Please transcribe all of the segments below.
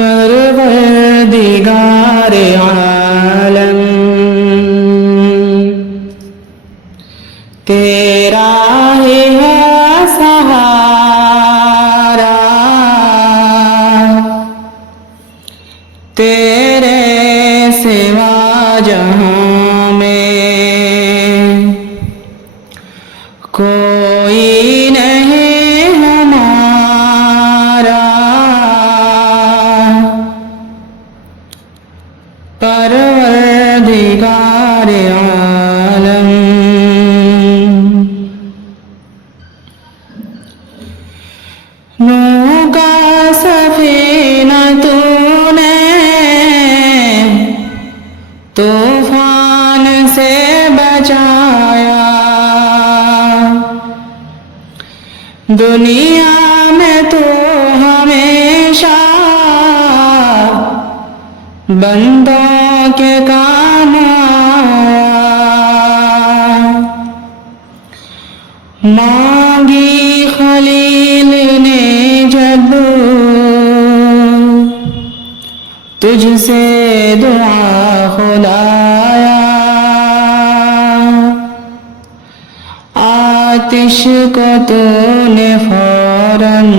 परवरदिगार आलम तेरा ही है सहारा, तेरे सिवा जहां में कोई नहीं हमारा। परवरदिगार आलम नूह का सफीना तूने तूफान से बचाया, दुनिया में तो हमेशा बंदों के काम आया। मांगी खलील ने जब तुझसे दुआ खुदाया, आतिश को तूने फौरन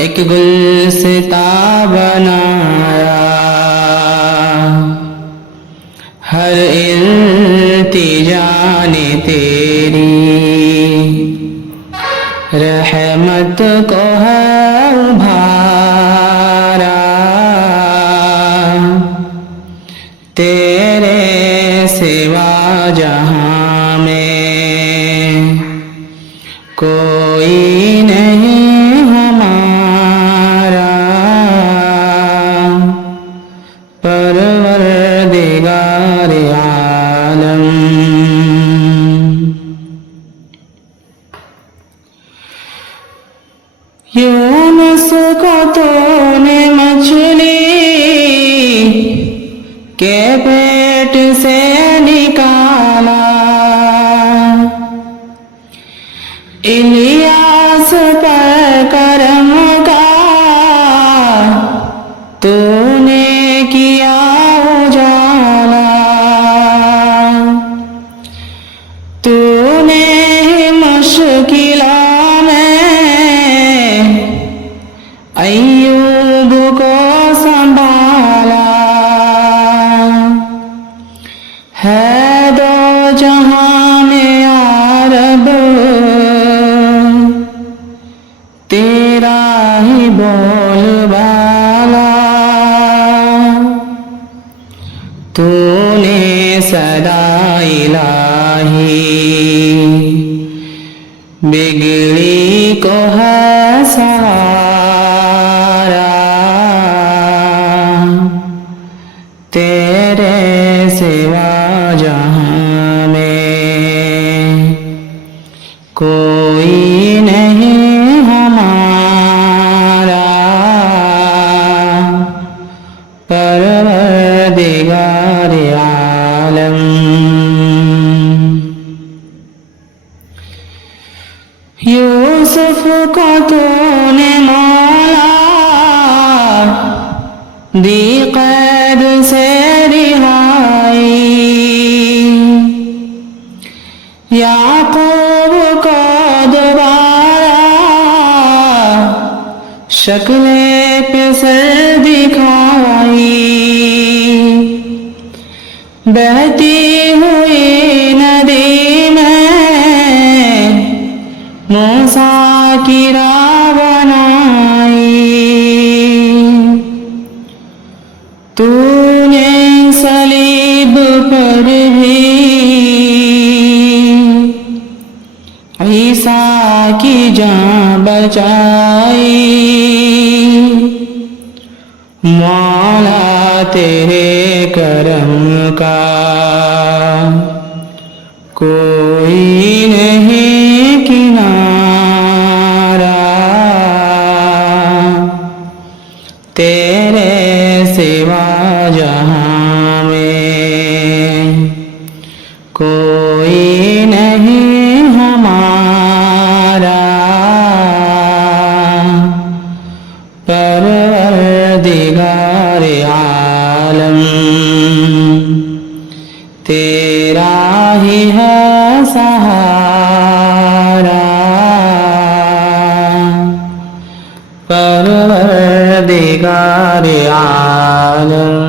एक गुलसिता बनाया। हर इल्तिजा ने तेरी रहमत को है उभारा, तेरे सिवा जहां में कोई नहीं हमारा। परवरदिगार आलम यूनुस को तूने मछली के पेट से निकाला, इलियास पर करम का तूने किया उजाला, तूने मुश्किलों में अय्यूब को संभाला। है दो जहां में यारब तेरा ही बोलबाला, तूने सदा इलाही बिगड़ी को है सवारा, तेरे सिवा जहां में कोई नहीं हमारा। परवरदिगार आलम यूसुफ को तूने मौला दी कैद से रिहाई, याकूब को दोबारा शक्ले पे सर दिखाई, बहती हुई नदी में मूसा की राह बनाई, तूने सलीब पर भी ईसा की जान बचाई। मौला तेरे करम का कोई नहीं किनारा, तेरे सिवा जहां में कोई नहीं हमारा। तेरा ही है सहारा परवरदिगार आलम।